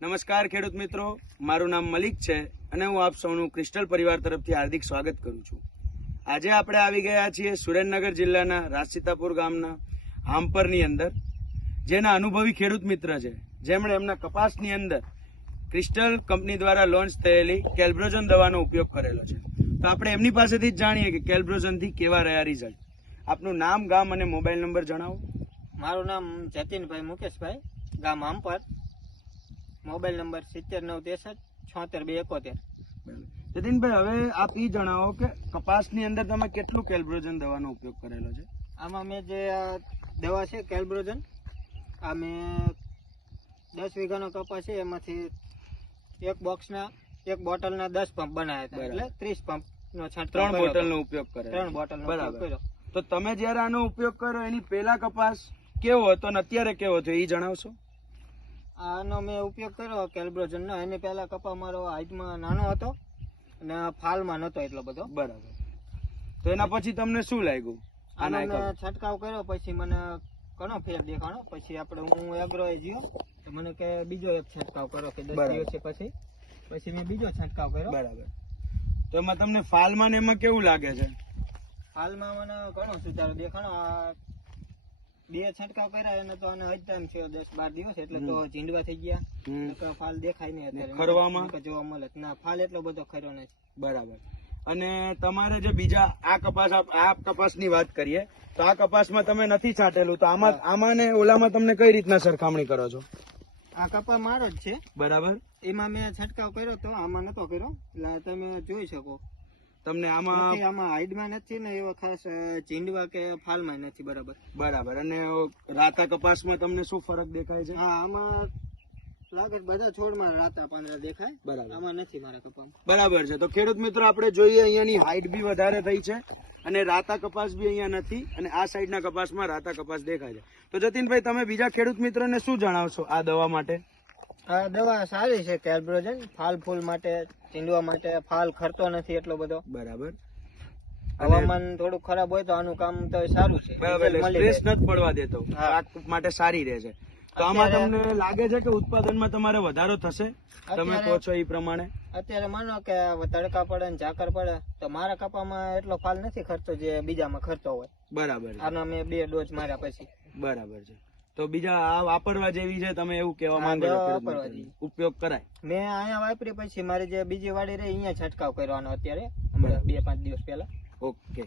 નમસ્કાર ખેડૂત મિત્રો, મારું નામ મલિક છે અને હું આપ સૌનું ક્રિસ્ટલ પરિવાર તરફથી હાર્દિક સ્વાગત કરું છું. આજે આપણે આવી ગયા છીએ સુરેન્દ્રનગર જિલ્લાના રાજસીતાપુર ગામના હાંપરની અંદર, જેના અનુભવી ખેડૂત મિત્ર છે, જેમણે એમના કપાસની અંદર ક્રિસ્ટલ કંપની દ્વારા લોન્ચ થયેલી કેલ્બ્રોજન દવાનો ઉપયોગ કરેલો છે. તો આપણે એમની પાસેથી જ જાણીએ કે કેલ્બ્રોજનથી કેવા રહ્યા રિઝલ્ટ. આપનું નામ, ગામ અને મોબાઈલ નંબર જણાવો. મારું નામ જતીનભાઈ મુકેશભાઈ, ગામ હાંપર, મોબાઈલ નંબર 7963 76 271. જતીનભાઈ, હવે આપ એ જણાવો કે કપાસની અંદર તમે કેટલું કેલ્બ્રોજન દવાનો ઉપયોગ કરેલો છે? આમાં મેં જે આ દવા છે કેલ્બ્રોજન, આ મેં 10 વીઘાનો કપાસ છે, એમાંથી એક બોટલના 10 પંપ બનાવ્યા હતા, એટલે 30 પંપનો છંટકાવ 3 બોટલનો ઉપયોગ કર્યો. 3 બોટલનો ઉપયોગ કર્યો. તો તમે જ્યારે આનો ઉપયોગ કર્યો એની પહેલા કપાસ કેવો હતો અને અત્યારે કેવો થયો એ જણાવશો? આનો મેં ઉપયોગ કર્યો કેલ્બ્રોજનનો. એની પહેલા કપા મારો હાઈટમાં નાનો હતો અને ફાલમાં નતો એટલો બધો. બરાબર. તો એના પછી તમને શું લાગ્યું? આનો મેં છંટકાવ કર્યો પછી મને ઘણો ફેર દેખાણો. પછી હું એગ્રોએ ગયો તો મને કે બીજો એક છંટકાવ કરો કે 10 દિવસ પછી મેં બીજો છંટકાવ કર્યો. બરાબર. તો એમાં તમને ફાલમાં ને એમાં કેવું લાગે છે? ફાલમાં મને ઘણો સુધારો દેખાણો. આ 2 છંટકાવ કર્યા એને તો આને હજ ટાઈમ થયો 10-12 દિવસ, એટલે તો ઝીંડવા થઈ ગયા. ફાલ દેખાય નહીં અત્યારે ખરવામાં જોવા મળે ના. ફાલ એટલો બધો ખર્યો નથી. બરાબર. અને તમારે જે બીજા આ કપાસની વાત કરીએ તો આ કપાસમાં તમે નથી છાંટેલું, તો આમાં ને ઓલામાં તમને કઈ રીતના સરખામણી કરો છો? આ કપા મારો જ છે. બરાબર. એમાં મેં છંટકાવ કર્યો તો આમાં નતો કર્યો, એટલે તમે જોઈ શકો. તમને આમાં હાઈડમાં નથી ને એવા ખાસ ચીંડવા કે ફાલમાં નથી. બરાબર. અને રાતા કપાસમાં તમને શું ફરક દેખાય છે? હા, આમાં લાગે બધા છોડમાં રાતા પાંદડા દેખાય. બરાબર. આમાં નથી મારા કપામાં. બરાબર છે. તો ખેડૂત મિત્રો, આપણે જોઈએ અહીંયાની હાઈટ બી વધારે થઈ છે અને રાતા કપાસ બી અહીંયા નથી, અને આ સાઈડના કપાસમાં રાતા કપાસ દેખાય છે. તો જતીનભાઈ, તમે બીજા ખેડૂત મિત્રોને શું જણાવશો આ દવા માટે? આ દવા સારી છે કેલ્બ્રોજન, ફાલ ફૂલ માટે, ચીંડવા માટે. ફાલ ખરતો નથી એટલો બધો. બરાબર. હવામાન થોડું ખરાબ હોય તો આનું કામ તો સારું છે. બરાબર. સ્ટ્રેસ નથી પડવા દેતો, પાક માટે સારી રહે છે. તો આમાં તમને લાગે છે કે ઉત્પાદનમાં તમારે વધારો થશે? તમે કહો છો એ પ્રમાણે અત્યારે માનો કે તડકા પડે ને ઝાકર પડે તો મારા કપામાં એટલો ફાલ નથી ખર્ચો જે બીજામાં ખર્ચો હોય. બરાબર. આનો મેં 2 ડોઝ માર્યા પછી. બરાબર છે. તો બીજા આ વાપરવા જેવી છે, તમે એવું કહેવા માંગો છો? ઉપયોગ કરાય. મેં અહીંયા વાપરી પછી મારી જે બીજી વાડી રહી અહીંયા છંટકાવ કરવાનો અત્યારે 2-5 દિવસ પહેલા. ઓકે.